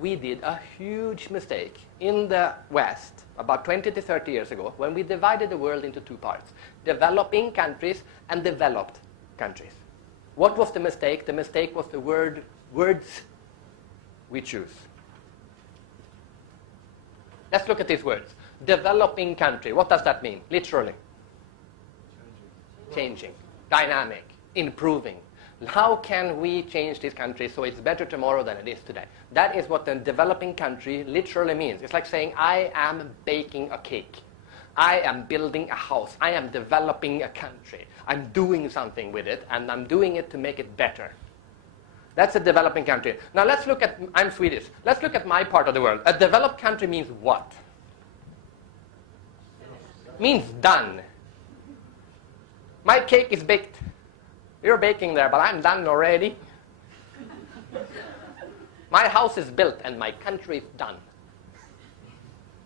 we did a huge mistake in the West about 20 to 30 years ago when we divided the world into two parts, developing countries and developed countries. What was the mistake? The mistake was the words we choose. Let's look at these words. Developing country. What does that mean? Literally. Changing. Dynamic. Improving. How can we change this country so it's better tomorrow than it is today? That is what the developing country literally means. It's like saying, I am baking a cake. I am building a house. I am developing a country. I'm doing something with it, and I'm doing it to make it better. That's a developing country. Now let's look at, I'm Swedish. Let's look at my part of the world. A developed country means what? Means done. My cake is baked. You're baking there, but I'm done already. My house is built and my country is done.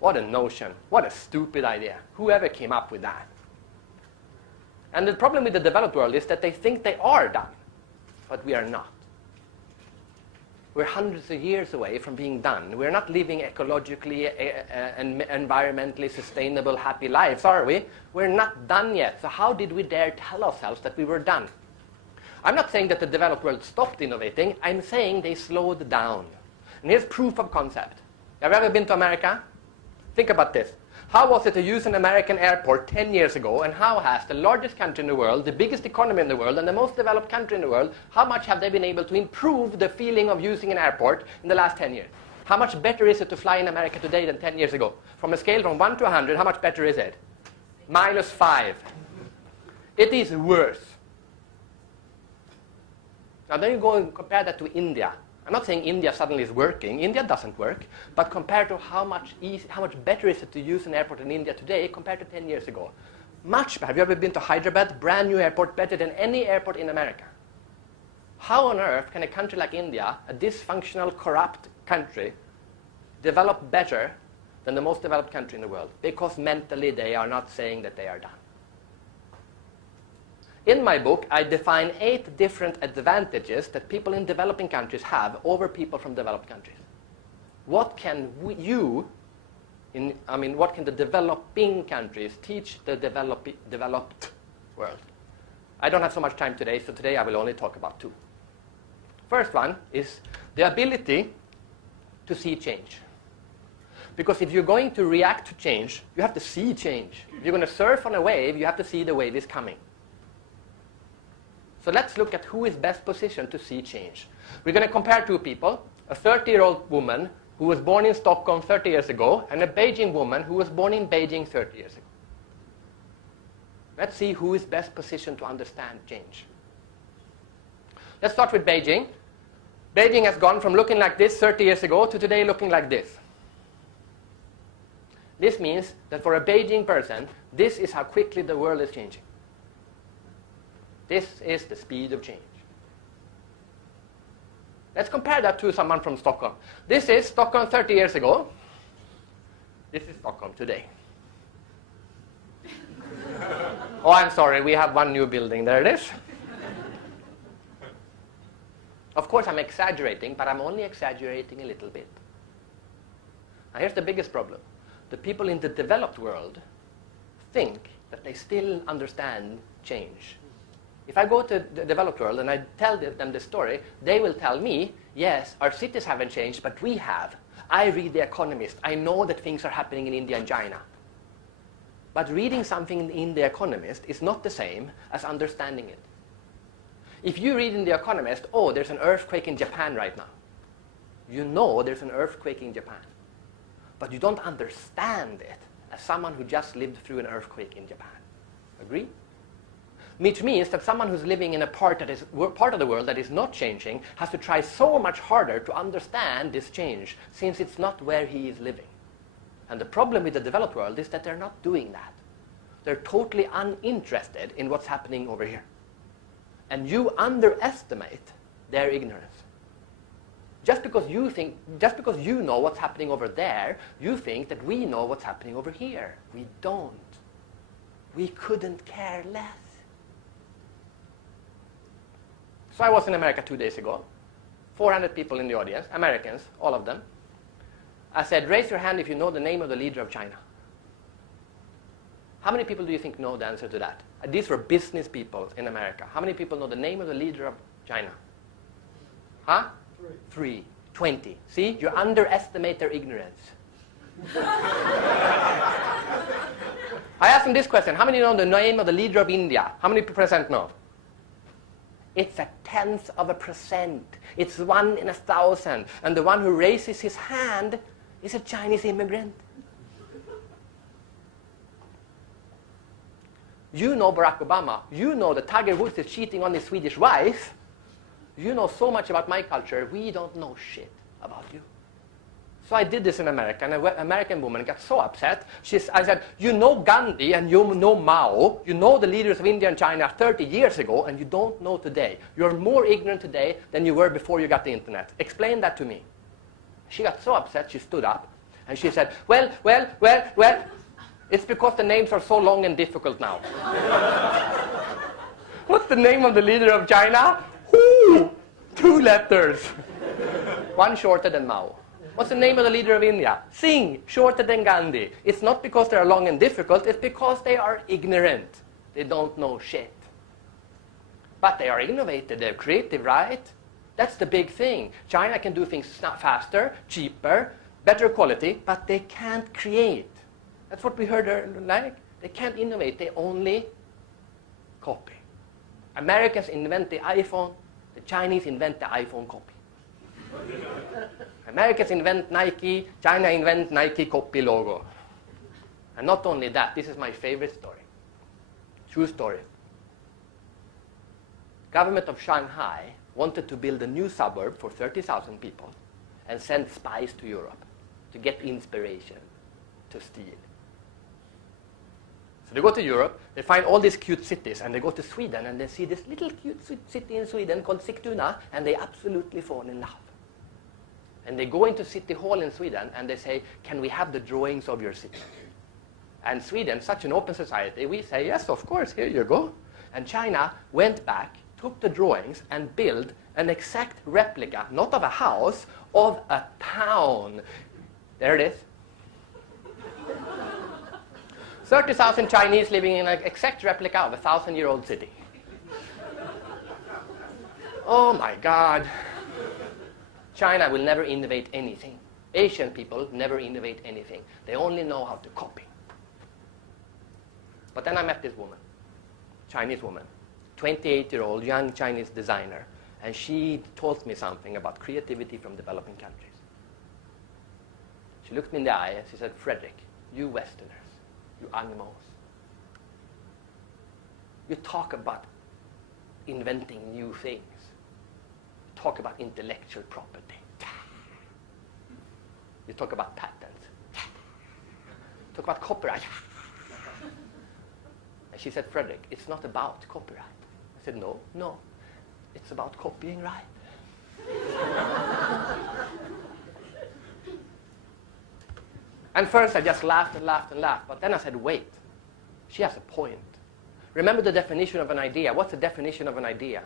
What a notion. What a stupid idea. Whoever came up with that? And the problem with the developed world is that they think they are done, but we are not. We're hundreds of years away from being done. We're not living ecologically and environmentally sustainable, happy lives, are we? We're not done yet. So how did we dare tell ourselves that we were done? I'm not saying that the developed world stopped innovating. I'm saying they slowed down. And here's proof of concept. Have you ever been to America? Think about this. How was it to use an American airport 10 years ago, and how has the largest country in the world, the biggest economy in the world, and the most developed country in the world, how much have they been able to improve the feeling of using an airport in the last 10 years? How much better is it to fly in America today than 10 years ago? From a scale from 1 to 100, how much better is it? -5. It is worse. Now then you go and compare that to India. I'm not saying India suddenly is working. India doesn't work. But compared to how much better is it to use an airport in India today compared to 10 years ago? Much better. Have you ever been to Hyderabad? Brand new airport, better than any airport in America. How on earth can a country like India, a dysfunctional, corrupt country, develop better than the most developed country in the world? Because mentally they are not saying that they are done. In my book, I define 8 different advantages that people in developing countries have over people from developed countries. What can what can the developing countries teach the developed world? I don't have so much time today, so today I will only talk about 2. First one is the ability to see change. Because if you're going to react to change, you have to see change. If you're going to surf on a wave, you have to see the wave is coming. So let's look at who is best positioned to see change. We're going to compare 2 people, a 30-year-old woman who was born in Stockholm 30 years ago and a Beijing woman who was born in Beijing 30 years ago. Let's see who is best positioned to understand change. Let's start with Beijing. Beijing has gone from looking like this 30 years ago to today looking like this. This means that for a Beijing person, this is how quickly the world is changing. This is the speed of change. Let's compare that to someone from Stockholm. This is Stockholm 30 years ago. This is Stockholm today. Oh, I'm sorry, we have one new building. There it is. Of course, I'm exaggerating, but I'm only exaggerating a little bit. Now, here's the biggest problem. The people in the developed world think that they still understand change. If I go to the developed world and I tell them the story, they will tell me, yes, our cities haven't changed, but we have. I read The Economist. I know that things are happening in India and China. But reading something in The Economist is not the same as understanding it. If you read in The Economist, oh, there's an earthquake in Japan right now. You know there's an earthquake in Japan. But you don't understand it as someone who just lived through an earthquake in Japan. Agree? Which means that someone who's living in a part of the world that is not changing has to try so much harder to understand this change, since it's not where he is living. And the problem with the developed world is that they're not doing that. They're totally uninterested in what's happening over here. And you underestimate their ignorance. Just because you know what's happening over there, you think that we know what's happening over here. We don't. We couldn't care less. So I was in America 2 days ago. 400 people in the audience, Americans, all of them. I said, raise your hand if you know the name of the leader of China. How many people do you think know the answer to that? These were business people in America. How many people know the name of the leader of China? Huh? 3. 20. See? You underestimate their ignorance. I asked them this question. How many know the name of the leader of India? How many percent know? It's 0.1%. It's 1 in 1,000. And the one who raises his hand is a Chinese immigrant. You know Barack Obama. You know that Tiger Woods is cheating on his Swedish wife. You know so much about my culture. We don't know shit about you. So I did this in America, and an American woman got so upset. I said, you know Gandhi and you know Mao. You know the leaders of India and China 30 years ago, and you don't know today. You're more ignorant today than you were before you got the internet. Explain that to me. She got so upset, she stood up, and she said, well, it's because the names are so long and difficult now. What's the name of the leader of China? Hu! 2 letters. 1 shorter than Mao. What's the name of the leader of India? Singh, shorter than Gandhi. It's not because they are long and difficult, it's because they are ignorant. They don't know shit. But they are innovative, they're creative, right? That's the big thing. China can do things faster, cheaper, better quality, but they can't create. That's what we heard like. They can't innovate, they only copy. Americans invent the iPhone, the Chinese invent the iPhone copy. Americans invent Nike, China invent Nike copy logo. And not only that, this is my favorite story. True story. Government of Shanghai wanted to build a new suburb for 30,000 people and send spies to Europe to get inspiration to steal. So they go to Europe, they find all these cute cities, and they go to Sweden and they see this little cute city in Sweden called Sigtuna, and they absolutely fall in love. And they go into City Hall in Sweden and they say, can we have the drawings of your city? And Sweden, such an open society, we say, yes, of course, here you go. And China went back, took the drawings, and built an exact replica, not of a house, of a town. There it is. 30,000 Chinese living in an exact replica of a 1,000-year-old city. Oh my God. China will never innovate anything. Asian people never innovate anything. They only know how to copy. But then I met this woman, Chinese woman, 28-year-old young Chinese designer, and she told me something about creativity from developing countries. She looked me in the eye and she said, Fredrik, you Westerners, you animals, you talk about inventing new things. Talk about intellectual property. You talk about patents. Talk about copyright. And she said, Fredrik, it's not about copyright. I said, no. It's about copying right. And first I just laughed and laughed and laughed. But then I said, wait. She has a point. Remember the definition of an idea. What's the definition of an idea?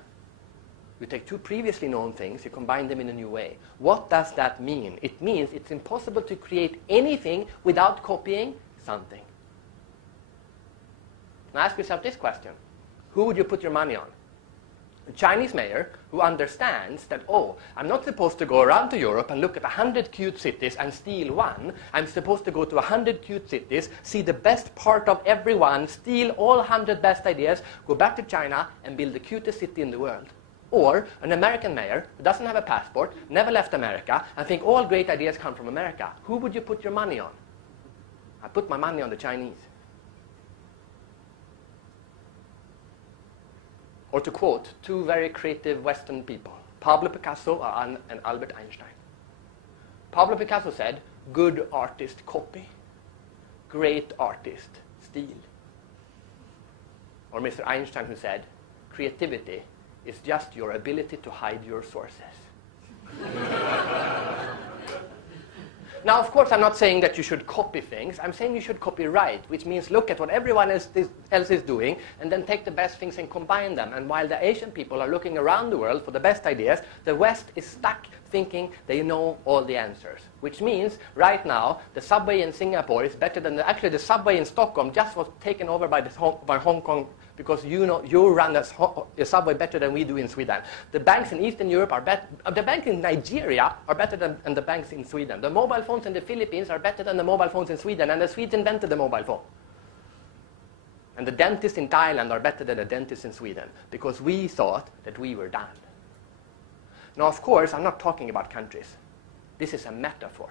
You take 2 previously known things, you combine them in a new way. What does that mean? It means it's impossible to create anything without copying something. Now ask yourself this question. Who would you put your money on? A Chinese mayor who understands that, oh, I'm not supposed to go around to Europe and look at 100 cute cities and steal one. I'm supposed to go to 100 cute cities, see the best part of everyone, steal all 100 best ideas, go back to China and build the cutest city in the world. Or an American mayor who doesn't have a passport, never left America, and think all great ideas come from America. Who would you put your money on? I put my money on the Chinese. Or to quote 2 very creative Western people, Pablo Picasso and Albert Einstein. Pablo Picasso said, good artist copy, great artist steal. Or Mr. Einstein who said, creativity is just your ability to hide your sources. Now, of course, I'm not saying that you should copy things. I'm saying you should copy right, which means look at what everyone else is doing and then take the best things and combine them. And while the Asian people are looking around the world for the best ideas, the West is stuck thinking they know all the answers, which means right now the subway in Singapore is better than actually the subway in Stockholm just was taken over by Hong Kong, because you run a subway better than we do in Sweden. The banks in Eastern Europe are better. The banks in Nigeria are better than the banks in Sweden. The mobile phones in the Philippines are better than the mobile phones in Sweden, and the Swedes invented the mobile phone. And the dentists in Thailand are better than the dentists in Sweden, because we thought that we were done. Now, of course, I'm not talking about countries. This is a metaphor.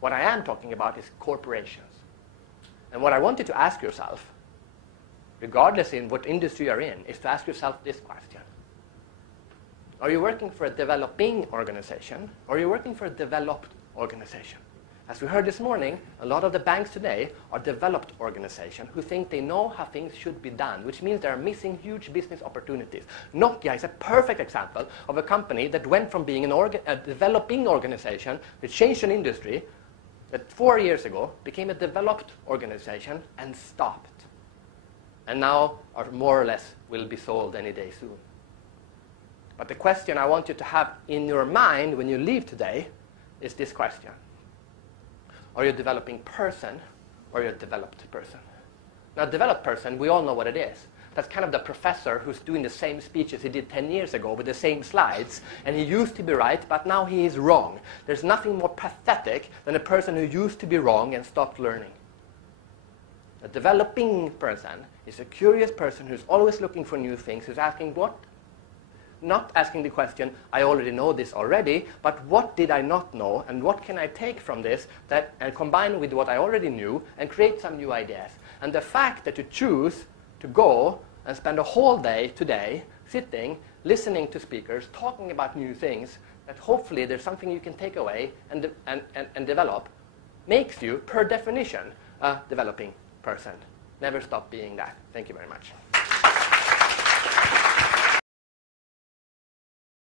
What I am talking about is corporations. And what I want you to ask yourself, regardless in what industry you're in, is to ask yourself this question. Are you working for a developing organization, or are you working for a developed organization? As we heard this morning, a lot of the banks today are developed organizations who think they know how things should be done, which means they are missing huge business opportunities. Nokia is a perfect example of a company that went from being a developing organization that changed an industry that 4 years ago became a developed organization and stopped. And now are more or less will be sold any day soon. But the question I want you to have in your mind when you leave today is this question. Are you a developing person, or are you a developed person? Now, a developed person, we all know what it is. That's kind of the professor who's doing the same speech as he did 10 years ago with the same slides, and he used to be right, but now he is wrong. There's nothing more pathetic than a person who used to be wrong and stopped learning. A developing person is a curious person who's always looking for new things, who's asking what? Not asking the question, I already know this already, but what did I not know, and what can I take from this and combine with what I already knew and create some new ideas? And the fact that you choose to go and spend a whole day today sitting, listening to speakers, talking about new things, that hopefully there's something you can take away and develop, makes you, per definition, a developing person. Never stop being that. Thank you very much.